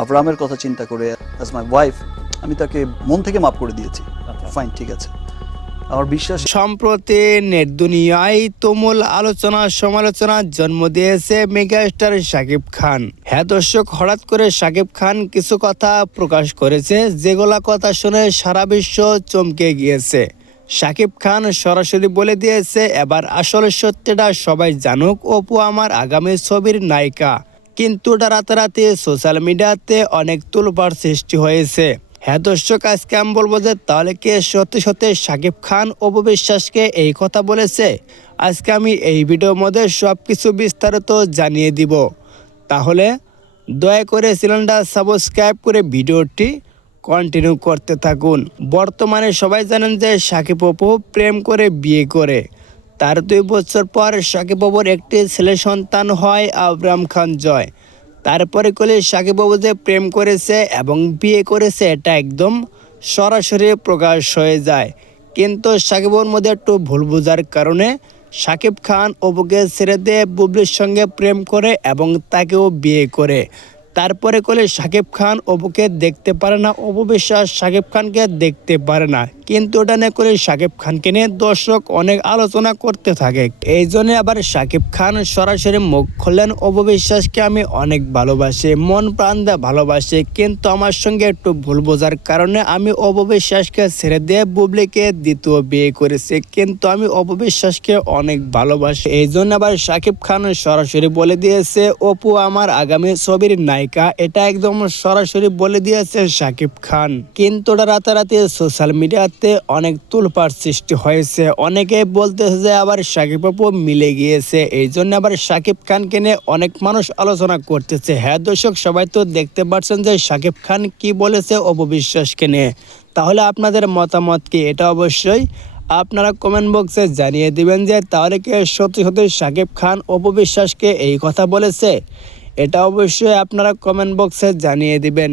আবরামের কথা চিন্তা করে অ্যাজ মাই ওয়াইফ আমি তাকে মন থেকে মাফ করে দিয়েছি। আচ্ছা। ফাইন ঠিক আছে। আমার বিশ্বাস সম্প্রতি নেট দুনিয়ায় তুমুল আলোচনা সমালোচনার জন্ম দিয়েছে মেগাস্টার শাকিব খান। হ্যাঁ দর্শক হঠাৎ করে শাকিব খান কিছু কথা প্রকাশ করেছে যেগুলা কথা শুনে সারা বিশ্ব চমকে গিয়েছে। শাকিব খান সরাসরি বলে দিয়েছে এবার আসল সত্যিটা সবাই জানুক অপু আমার আগামী ছবির নায়িকা। কিন্তু এটা রাতারাতি সোশ্যাল মিডিয়াতে অনেক তুলপার সৃষ্টি হয়েছে। হ্যাঁ দর্শক, আজকে আমি বলব যে তাহলে কি সত্যি সত্যি শাকিব খান অপবিশ্বাসকে এই কথা বলেছে? আজকে আমি এই ভিডিওর মধ্যে সব কিছু বিস্তারিত জানিয়ে দিব। তাহলে দয়া করে চ্যানেলটা সাবস্ক্রাইব করে ভিডিওটি কন্টিনিউ করতে থাকুন। বর্তমানে সবাই জানেন যে সাকিব অপু প্রেম করে বিয়ে করে। তার দুই বছর পর সাকিব বাবুর একটি ছেলে সন্তান হয় আবরাম খান জয়। তারপরে কলে সাকিব বাবু যে প্রেম করেছে এবং বিয়ে করেছে, এটা একদম সরাসরি প্রকাশ হয়ে যায়। কিন্তু সাকিবের মধ্যে একটু ভুল বোঝার কারণে সাকিব খান অপুকে ছেড়ে দিয়ে বুবলির সঙ্গে প্রেম করে এবং তাকেও বিয়ে করে। তারপরে কলে সাকিব খান অপুকে দেখতে পারে না, অপু সাকিব খানকে দেখতে পারে না। কিন্তু ওটা নিয়ে করে সাকিব খানকে নিয়ে দর্শক অনেক আলোচনা করতে থাকে। এই জন্য আবার সাকিব খান সরাসরি মুখ খুললেন অপু বিশ্বাসকে আমি অনেক ভালোবাসি, মন প্রাণ দিয়ে ভালোবাসি, কিন্তু আমার সঙ্গে একটু ভুল বোঝার কারণে আমি অপু বিশ্বাসকে ছেড়ে দিয়ে বুবলিকে দ্বিতীয় বিয়ে করেছি, কিন্তু আমি অপু বিশ্বাসকে অনেক ভালোবাসি। এই জন্য আবার সাকিব খান সরাসরি বলে দিয়েছে, অপু আমার আগামী ছবির নায়িকা। এটা একদম সরাসরি বলে দিয়েছে সাকিব খান। কিন্তু ওটা রাতারাতি সোশ্যাল মিডিয়াতে অনেক তুলপার সৃষ্টি হয়েছে। অনেকে বলতেছে যে আবার সাকিব আপু মিলে গিয়েছে। এই জন্য আবার সাকিব খানকে নিয়ে অনেক মানুষ আলোচনা করতেছে। হ্যাঁ দর্শক, সবাই তো দেখতে পাচ্ছেন যে সাকিব খান কি বলেছে অপবিশ্বাসকে নিয়ে। তাহলে আপনাদের মতামত কি? এটা অবশ্যই আপনারা কমেন্ট বক্সে জানিয়ে দিবেন যে তাহলে কি সত্যি সত্যি সাকিব খান অপবিশ্বাসকে এই কথা বলেছে? এটা অবশ্যই আপনারা কমেন্ট বক্সে জানিয়ে দিবেন।